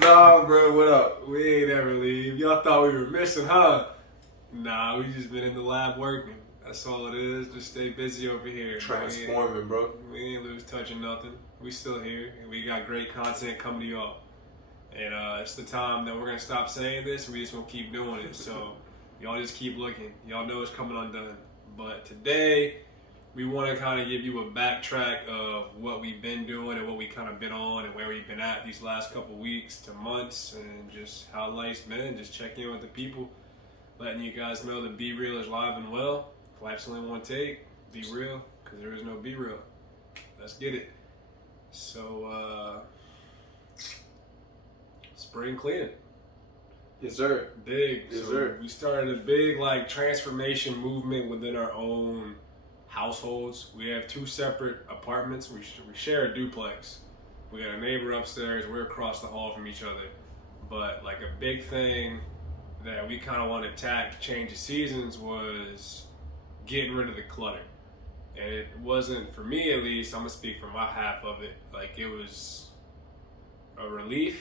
Nah, bro, what up? We ain't ever leave. Y'all thought we were missing, huh? Nah, we just been in the lab working. That's all it is. Just stay busy over here. Transforming, bro. We ain't lose touch of nothing. We still here, and we got great content coming to y'all. And it's the time that we're gonna stop saying this, and we just gonna keep doing it. So y'all just keep looking. Y'all know it's coming undone. But today, we want to kind of give you a backtrack of what we've been doing and what we kind of been on and where we've been at these last couple weeks to months, and just how life's been. Just check in with the people, letting you guys know that Be Real is live and well. Life's only one take. Be real, because there is no Be Real. Let's get it. So, spring cleaning. Yes, sir. Big. Yes, So sir. we started a big transformation movement within our own households. We have two separate apartments. We share a duplex. We got a neighbor upstairs. We're across the hall from each other. But like a big thing that we kind of want to attack to change the seasons was getting rid of the clutter. And it wasn't, for me at least, I'm gonna speak for my half of it, like it was a relief.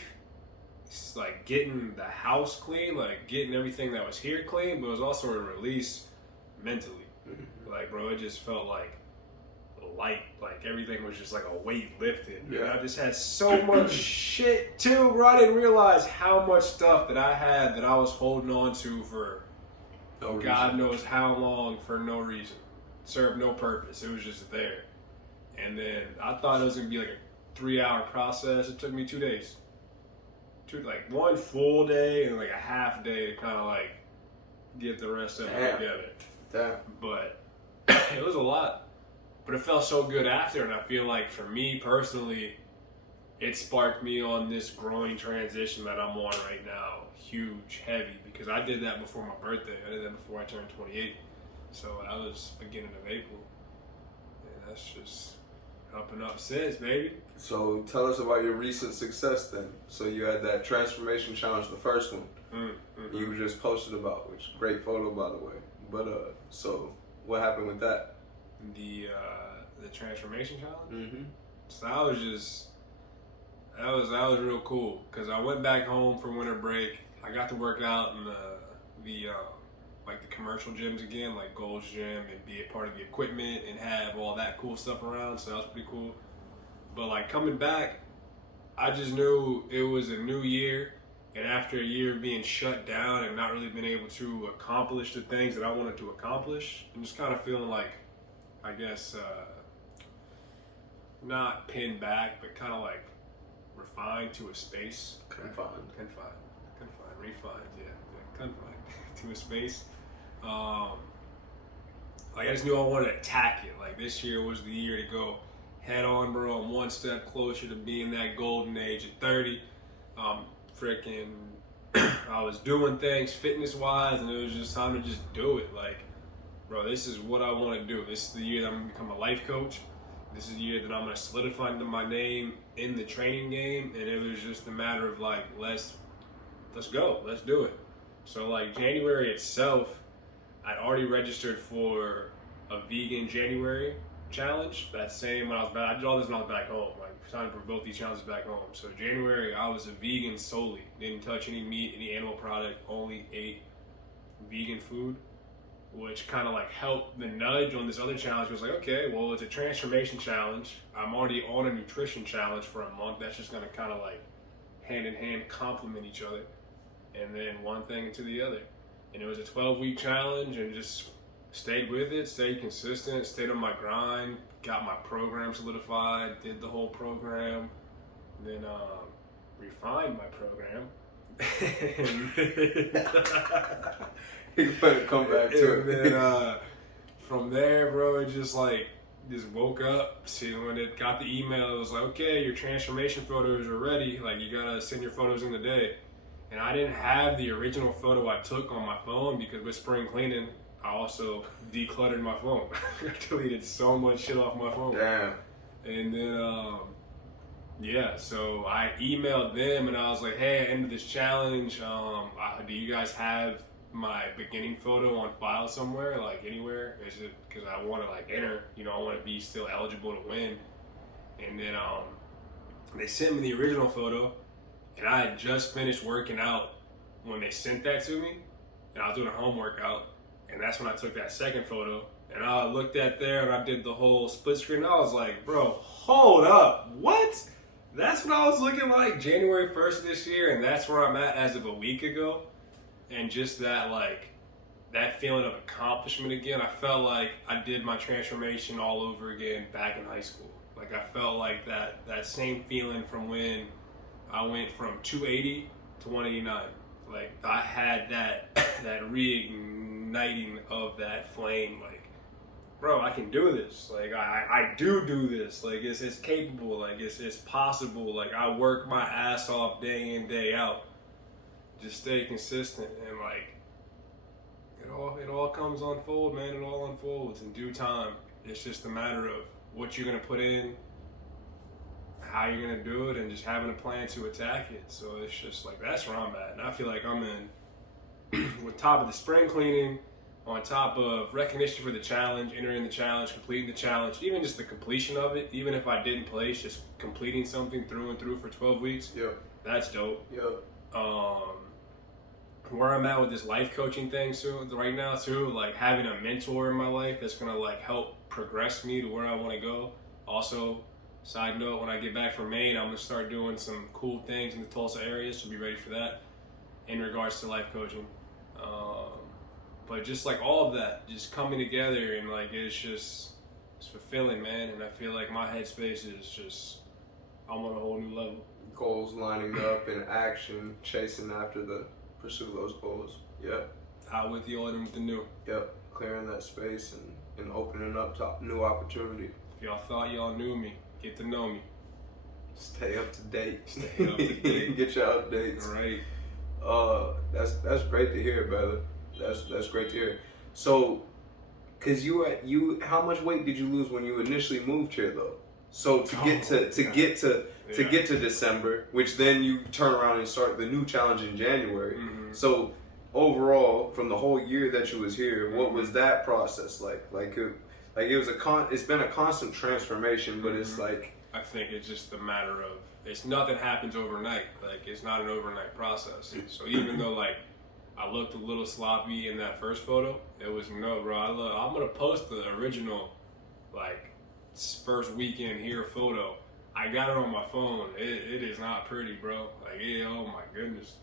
It's like getting the house clean, like getting everything that was here clean, but it was also a release mentally. Like, bro, it just felt like light, like everything was just like a weight lifted. Yeah. And I just had so much shit too, bro. I didn't realize how much stuff that I had that I was holding on to for God knows how long for no reason. Served no purpose. It was just there. And then I thought it was gonna be like a 3-hour process. It took me 2 days. Like one full day and like a half day to kind of like get the rest of it together. Damn. But it was a lot. But it felt so good after, and I feel like for me personally, it sparked me on this growing transition that I'm on right now. Huge, heavy, because I did that before my birthday. I did that before I turned 28. So that was beginning of April. And that's just up and up since, baby. So tell us about your recent success then. So you had that transformation challenge, the first one. Mm-hmm. You just posted about, which great photo by the way. But so what happened with that? The transformation challenge. Mm-hmm. So that was real cool because I went back home for winter break. I got to work out in the commercial gyms again, like Gold's Gym, and be a part of the equipment and have all that cool stuff around. So that was pretty cool. But like coming back, I just knew it was a new year, and after a year of being shut down and not really being able to accomplish the things that I wanted to accomplish, and just kind of feeling like, I guess, not pinned back, but kind of like refined to a space. Confined, to a space. Like I just knew I wanted to attack it. Like this year was the year to go head on, bro. I'm one step closer to being that golden age at 30. I was doing things fitness-wise, and it was just time to just do it. Like, bro, this is what I want to do. This is the year that I'm going to become a life coach. This is the year that I'm going to solidify my name in the training game, and it was just a matter of like, let's go, let's do it. So like January itself, I'd already registered for a vegan January challenge. That same when I was back, I did all this when I was back home. Like signed for both these challenges back home. So January, I was a vegan solely. Didn't touch any meat, any animal product. Only ate vegan food, which kind of like helped the nudge on this other challenge. It was like, okay, well, it's a transformation challenge. I'm already on a nutrition challenge for a month. That's just gonna kind of like hand in hand complement each other, and then one thing into the other. And it was a 12-week challenge, and just stayed with it, stayed consistent, stayed on my grind, got my program solidified, did the whole program, then refined my program. You better come back to and it. then from there, bro, it just woke up. See, when it got the email, it was like, okay, your transformation photos are ready. Like, you gotta send your photos in today. And I didn't have the original photo I took on my phone because with spring cleaning, I also decluttered my phone. I deleted so much shit off my phone. Damn. And then, so I emailed them and I was like, hey, I ended this challenge. Do you guys have my beginning photo on file somewhere, like anywhere? Is it because I want to like enter, I want to be still eligible to win. And then They sent me the original photo, and I had just finished working out when they sent that to me, and I was doing a home workout, and that's when I took that second photo. And I looked at there, and I did the whole split screen. And I was like, bro, hold up, what? That's what I was looking like January 1st this year, and that's where I'm at as of a week ago. And just that, like, that feeling of accomplishment again. I felt like I did my transformation all over again back in high school. Like, I felt like that same feeling from when I went from 280 to 189. Like, I had that reigniting of that flame. Like, bro, I can do this. Like, I do this. Like, it's capable. Like, it's possible. Like, I work my ass off day in, day out. Just stay consistent, and like, it all comes unfold, man. It all unfolds in due time. It's just a matter of what you're gonna put in, how you're gonna do it, and just having a plan to attack it. So it's just like, that's where I'm at. And I feel like I'm in with top of the spring cleaning, on top of recognition for the challenge, entering the challenge, completing the challenge, even just the completion of it. Even if I didn't place, just completing something through and through for 12 weeks. Yeah. That's dope. Yeah. Where I'm at with this life coaching thing right now too, like having a mentor in my life that's gonna like help progress me to where I want to go. Also, side note, when I get back from Maine, I'm gonna start doing some cool things in the Tulsa area, so be ready for that in regards to life coaching. But just like all of that, just coming together, and like it's fulfilling, man. And I feel like my headspace is just, I'm on a whole new level. Goals lining up in action, chasing after the pursue those goals. Yep. Out with the old and with the new. Yep. Clearing that space and opening up to new opportunity. If y'all thought y'all knew me, get to know me. Stay up to date. Stay up to date. Get your updates. Right. That's great to hear, brother. That's great to hear. So, cause how much weight did you lose when you initially moved here though? So to get to December, which then you turn around and start the new challenge in January. Mm-hmm. So overall, from the whole year that you was here, what was that process like? It's been a constant transformation, but it's like, I think it's just a matter of, it's nothing happens overnight. Like, it's not an overnight process. So even though like I looked a little sloppy in that first photo, it was no, bro. I'm gonna post the original like first weekend here photo. I got it on my phone. It is not pretty, bro. Like, oh my goodness.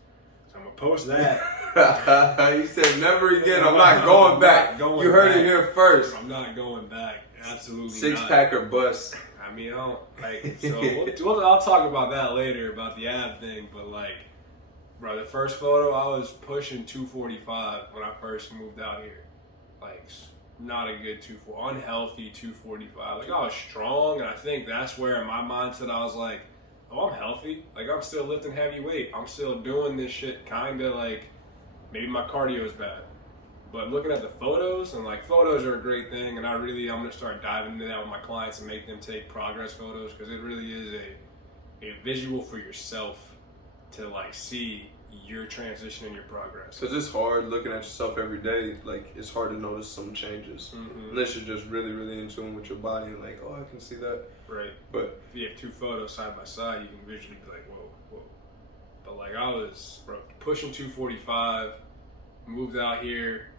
So I'm gonna post that. You said never again. I'm not going back. You heard it here first. I'm not going back. Absolutely not. Six-pack or bust. I mean, I don't like. So I'll talk about that later, about the ab thing. But like, bro, the first photo, I was pushing 245 when I first moved out here. Like, not a good unhealthy 245. Like, I was strong, and I think that's where in my mindset I was like, oh, I'm healthy. Like, I'm still lifting heavy weight. I'm still doing this shit kind of like, maybe my cardio is bad. But looking at the photos, and like, photos are a great thing, and I'm going to start diving into that with my clients and make them take progress photos, because it really is a visual for yourself to like see your transition and your progress. Because it's hard looking at yourself every day. Like, it's hard to notice some changes. Mm-hmm. Unless you're just really, really in tune with your body and like, oh, I can see that. Right. But if you have two photos side by side, you can visually be like, whoa. But like, I was, bro, pushing 245, moved out here,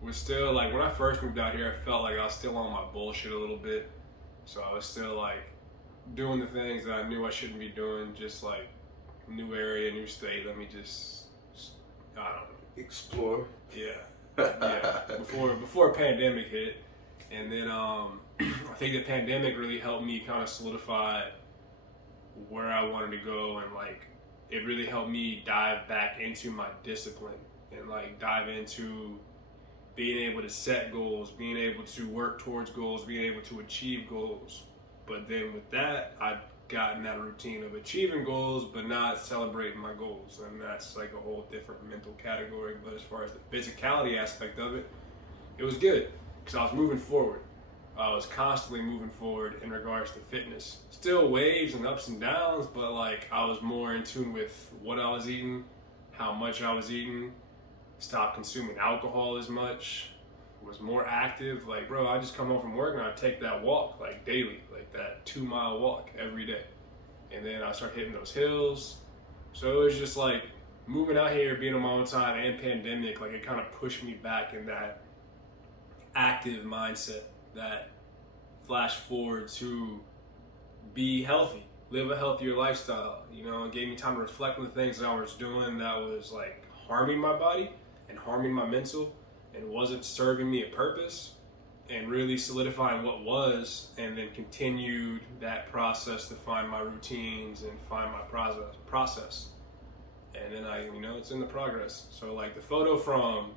was still like, when I first moved out here, I felt like I was still on my bullshit a little bit. So I was still like doing the things that I knew I shouldn't be doing, just like new area, new state, let me just I don't know. Explore. Yeah. Before pandemic hit. And then I think the pandemic really helped me kind of solidify where I wanted to go, and like it really helped me dive back into my discipline and like dive into being able to set goals, being able to work towards goals, being able to achieve goals. But then with that, I've gotten that routine of achieving goals but not celebrating my goals, and that's like a whole different mental category. But as far as the physicality aspect of it, it was good because I was moving forward. I was constantly moving forward in regards to fitness. Still waves and ups and downs, but like I was more in tune with what I was eating, how much I was eating, stopped consuming alcohol as much, was more active. Like, bro, I just come home from work and I take that walk like daily, like that 2-mile walk every day. and then I started hitting those hills. So it was just like moving out here, being on my own time, and pandemic, like it kind of pushed me back in that active mindset, that flash forward to be healthy, live a healthier lifestyle. You know, it gave me time to reflect on the things that I was doing that was like harming my body and harming my mental and wasn't serving me a purpose, and really solidifying what was, and then continued that process to find my routines and find my process. And then it's in the progress. So like the photo from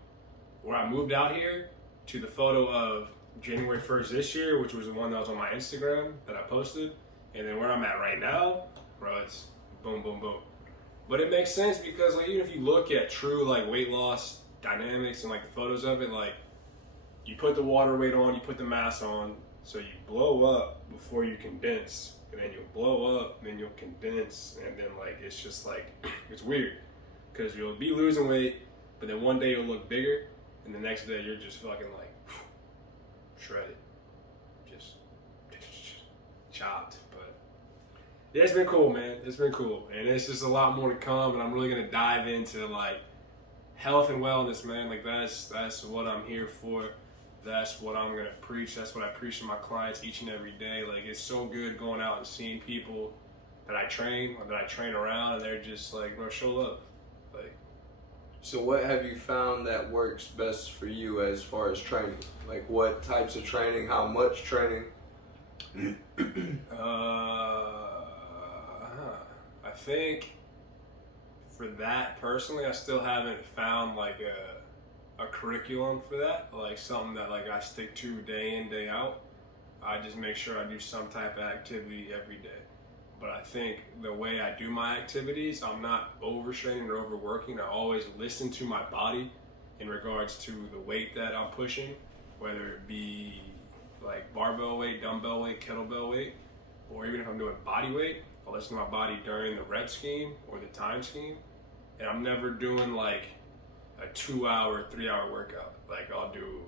where I moved out here to the photo of January 1st this year, which was the one that was on my Instagram that I posted, and then where I'm at right now, bro, it's boom, boom, boom. But it makes sense because like even if you look at true like weight loss dynamics and like the photos of it, like you put the water weight on, you put the mass on, so you blow up before you condense, and then you'll blow up, and then you'll condense, and then like it's just like it's weird because you'll be losing weight, but then one day you'll look bigger, and the next day you're just fucking like shredded, just chopped. But yeah, it's been cool, man. It's been cool, and it's just a lot more to come, and I'm really gonna dive into like health and wellness, man. Like that's what I'm here for. That's what I'm gonna preach. That's what I preach to my clients each and every day. Like it's so good going out and seeing people that I train or that I train around, and they're just like, bro, show love. Like, So what have you found that works best for you as far as training? Like what types of training? How much training? I think for that personally, I still haven't found like a curriculum for that, like something that like I stick to day in, day out. I just make sure I do some type of activity every day. But I think the way I do my activities, I'm not overtraining or overworking. I always listen to my body in regards to the weight that I'm pushing, whether it be like barbell weight, dumbbell weight, kettlebell weight, or even if I'm doing body weight, I'll listen to my body during the rep scheme or the time scheme. And I'm never doing like a 2-hour, 3-hour workout. Like I'll do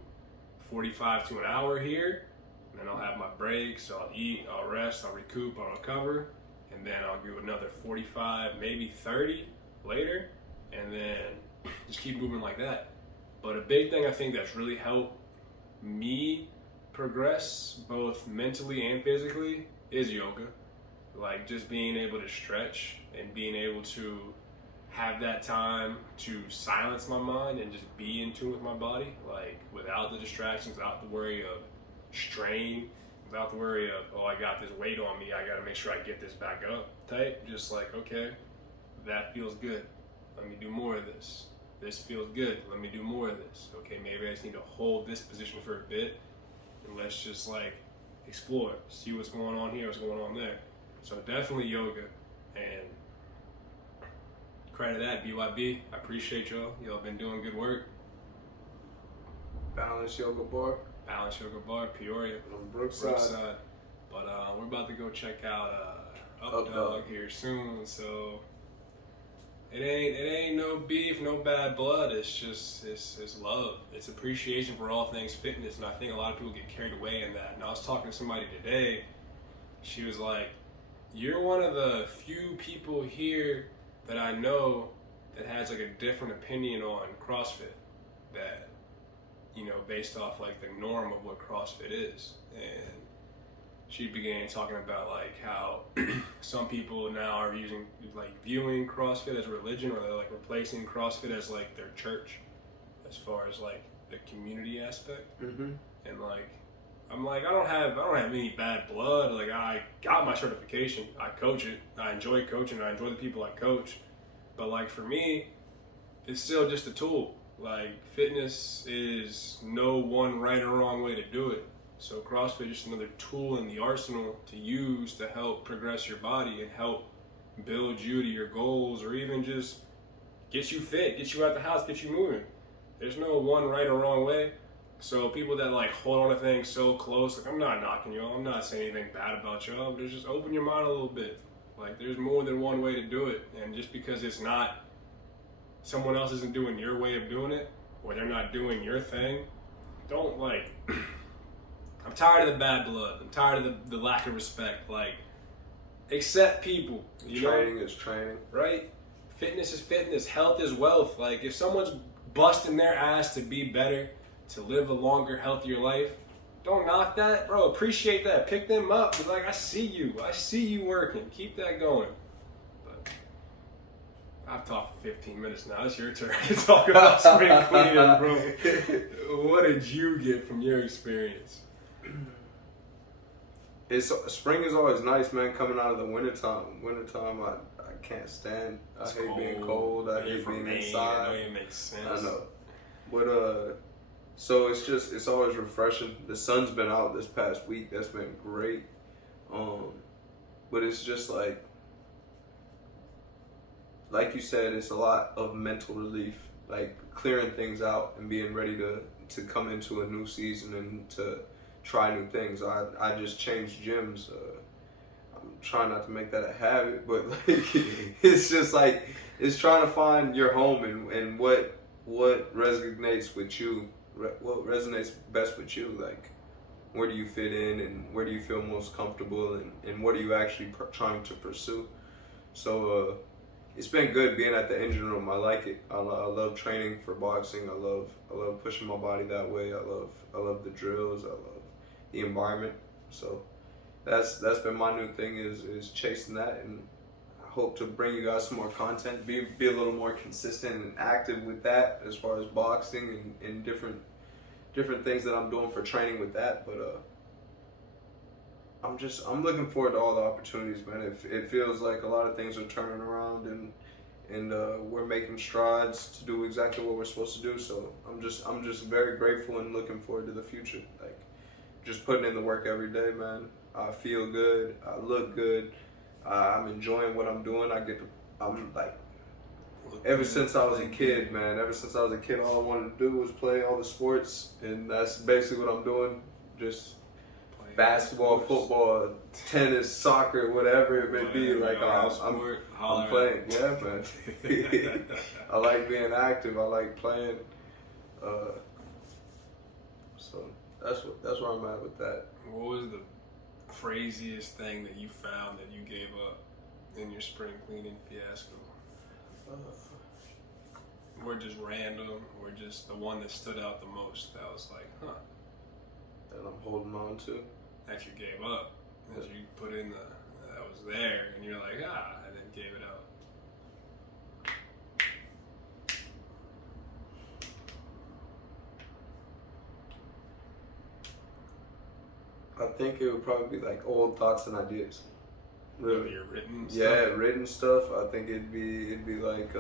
45 to an hour here, and then I'll have my breaks, I'll eat, I'll rest, I'll recoup, I'll recover, and then I'll do another 45, maybe 30 later, and then just keep moving like that. But a big thing I think that's really helped me progress both mentally and physically is yoga. Like just being able to stretch and being able to have that time to silence my mind and just be in tune with my body, like without the distractions, without the worry of strain, without the worry of, oh, I got this weight on me, I gotta make sure I get this back up type. Just like, okay, that feels good, let me do more of this. This feels good, let me do more of this. Okay, maybe I just need to hold this position for a bit, and let's just like explore, see what's going on here, what's going on there. So definitely yoga, and credit that, BYB. I appreciate y'all. Y'all been doing good work. Balance Yoga Bar. Balance Yoga Bar, Peoria. On Brookside. But we're about to go check out Up Dog Dog here soon. So it ain't no beef, no bad blood. It's just it's love. It's appreciation for all things fitness. And I think a lot of people get carried away in that. And I was talking to somebody today. She was like, "You're one of the few people here that I know that has like a different opinion on CrossFit, that, you know, based off like the norm of what CrossFit is." And she began talking about like how some people now are viewing CrossFit as a religion, or they're like replacing CrossFit as like their church as far as like the community aspect. Mm-hmm. And like, I'm like, I don't have any bad blood. Like, I got my certification. I coach it. I enjoy coaching. I enjoy the people I coach. But like for me, it's still just a tool. Like fitness is no one right or wrong way to do it. So CrossFit is just another tool in the arsenal to use to help progress your body and help build you to your goals, or even just get you fit, get you out the house, get you moving. There's no one right or wrong way. So people that like hold on to things so close, like I'm not knocking y'all, I'm not saying anything bad about y'all, but just open your mind a little bit. Like there's more than one way to do it, and just because it's not, someone else isn't doing your way of doing it, or they're not doing your thing, don't like, I'm tired of the bad blood, I'm tired of the lack of respect. Like accept people. Training is training. Right? Fitness is fitness. Health is wealth. Like, if someone's busting their ass to be better, to live a longer, healthier life, don't knock that, bro. Appreciate that. Pick them up. Be like, I see you. I see you working. Keep that going. But I've talked for 15 minutes now. It's your turn to talk about spring cleaning, bro. What did you get from your experience? Spring is always nice, man. Coming out of the wintertime. I can't stand. I hate being cold. I hate being inside. I know it makes sense. I know, but so it's always refreshing. The sun's been out this past week. That's been great. But it's just like you said, it's a lot of mental relief, like clearing things out and being ready to come into a new season and to try new things. I just changed gyms. I'm trying not to make that a habit, but like it's just like it's trying to find your home and what resonates with you, what resonates best with you. Like, where do you fit in and where do you feel most comfortable and what are you actually trying to pursue? So it's been good being at the engine room. I like it. I love training for boxing. I love pushing my body that way. I love the drills. I love the environment. So that's been my new thing is chasing that, and I hope to bring you guys some more content, be a little more consistent and active with that as far as boxing and different things that I'm doing for training with that. But I'm looking forward to all the opportunities, man. It feels like a lot of things are turning around and we're making strides to do exactly what we're supposed to do. So I'm just very grateful and looking forward to the future. Like, just putting in the work every day, man. I feel good. I look good. I'm enjoying what I'm doing. I'm like, ever since I was a kid, man. Ever since I was a kid, all I wanted to do was play all the sports, and that's basically what I'm doing. Just basketball, football, tennis, soccer, whatever it may be. Like I'm playing. Yeah, man. I like being active. I like playing. So that's where I'm at with that. What was the craziest thing that you found that you gave up in your spring cleaning fiasco? Or just random, or just the one that stood out the most that was like, huh. That I'm holding on to. That you gave up. That you put in that was there, and you're like, and then gave it up. I think it would probably be like old thoughts and ideas. Really, your written stuff? Yeah, written stuff. I think it'd be like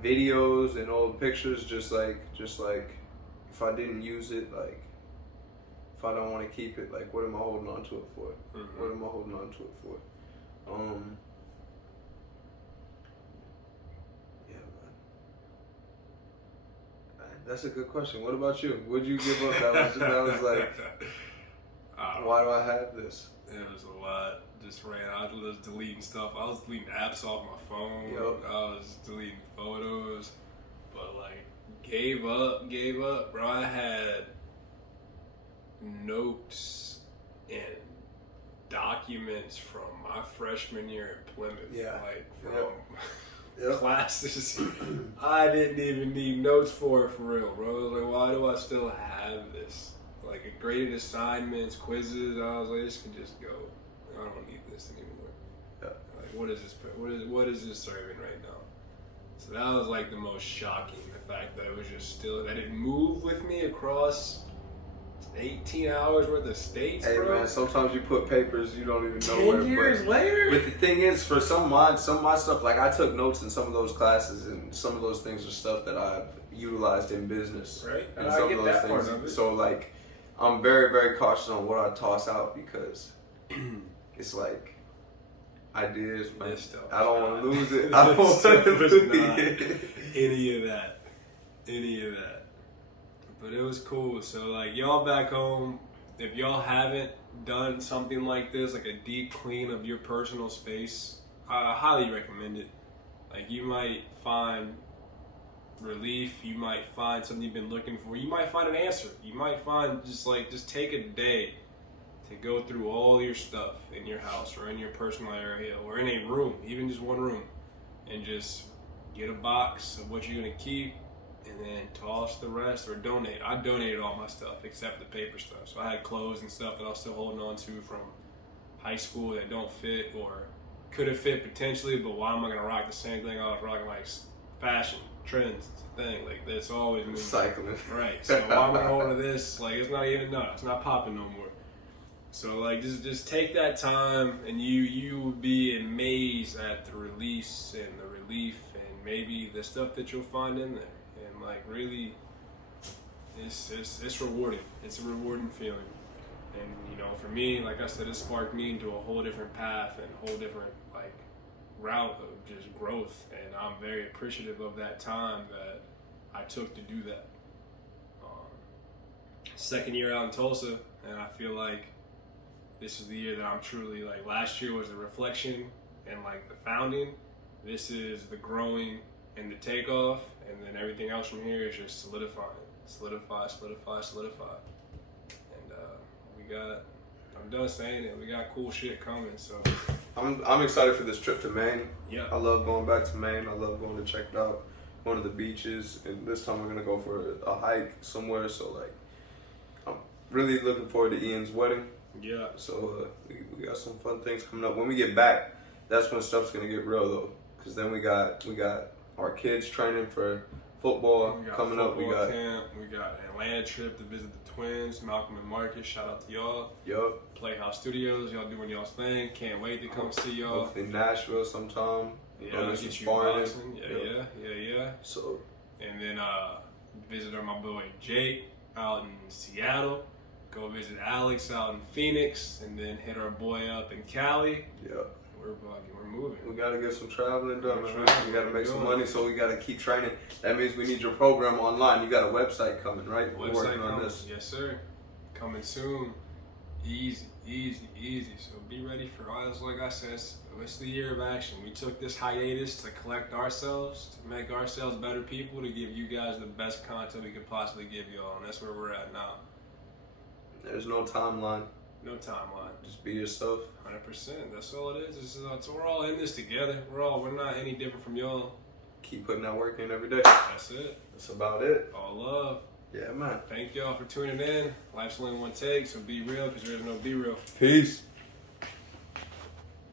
videos and old pictures. Just like if I didn't use it, like if I don't want to keep it, like what am I holding on to it for? Mm-hmm. What am I holding on to it for? Yeah, man. That's a good question. What about you? What'd you give up? That was like. Why do I have this? It was a lot. Just ran. I was deleting stuff. I was deleting apps off my phone. Yep. I was deleting photos. But like, gave up, bro. I had notes and documents from my freshman year at Plymouth. Yeah. Like from classes I didn't even need notes for real, bro. I was like, why do I still have this? Like graded assignments, quizzes. I was like, this can just go. I don't need this anymore. Yeah. Like, what is this serving right now? So that was like the most shocking. The fact that it was just still, that it moved with me across 18 hours worth of states, hey, bro. Man, sometimes you put papers you don't even know 10 where. years later? But the thing is, for some of my stuff, like I took notes in some of those classes, and some of those things are stuff that I've utilized in business. Right. And I some get of those that things. part of it. So like, I'm very, very cautious on what I toss out because it's like ideas, man. I don't want to lose it. I don't want to lose it. Any of that. But it was cool. So like, y'all back home, if y'all haven't done something like this, like a deep clean of your personal space, I highly recommend it. Like, you might find relief, you might find something you've been looking for, you might find an answer, you might find just take a day to go through all your stuff in your house or in your personal area or in a room, even just one room, and just get a box of what you're gonna keep and then toss the rest or donate. I donated all my stuff except the paper stuff. So I had clothes and stuff that I was still holding on to from high school that don't fit or could have fit potentially, but why am I gonna rock the same thing I was rocking, like fashion, trends, it's a thing. Like that's always moving. Cycling. Right. So why am I holding this? Like it's not even it's not popping no more. So like just take that time and you will be amazed at the release and the relief and maybe the stuff that you'll find in there. And like really it's rewarding. It's a rewarding feeling. And you know, for me, like I said, it sparked me into a whole different path and a whole different like route of just growth. And I'm very appreciative of that time that I took to do that. Second year out in Tulsa, and I feel like this is the year that I'm truly like. Last year was the reflection and like the founding. This is the growing and the takeoff, and then everything else from here is just solidifying, solidify. I'm done saying it. We got cool shit coming, so I'm excited for this trip to Maine. yeah. I love going back to Maine. I love going to check it out, going to the beaches, and this time we're gonna go for a hike somewhere. So like, I'm really looking forward to Ian's wedding. Yeah. So we got some fun things coming up. When we get back, that's when stuff's gonna get real though, because then we got our kids training for football coming up. We got camp. We got an Atlanta trip to visit the twins, Malcolm and Marcus. Shout out to y'all. Yup. Playhouse Studios, y'all doing y'all's thing. Can't wait to come see y'all. In Nashville sometime. Yeah, Get some get you sparring. boxing. Yeah. So And then visit my boy Jake out in Seattle. Go visit Alex out in Phoenix, and then hit our boy up in Cali. yeah. We're moving. We gotta get some traveling done, man. Traveling, We gotta make some doing money, so we gotta keep training. That means we need your program online. You got a website coming, right? We're Website working on coming. this. Yes, sir. Coming soon. Easy. So be ready for us. Like I said, it's the year of action. We took this hiatus to collect ourselves, to make ourselves better people, to give you guys the best content we could possibly give y'all, and that's where we're at now. There's no timeline. No timeline. Just be yourself. 100%. That's all it is. We're all in this together. We're not any different from y'all. Keep putting that work in every day. That's it. That's about it. All love. Yeah, man. Thank y'all for tuning in. Life's only one take, so be real because there's no be real. Peace.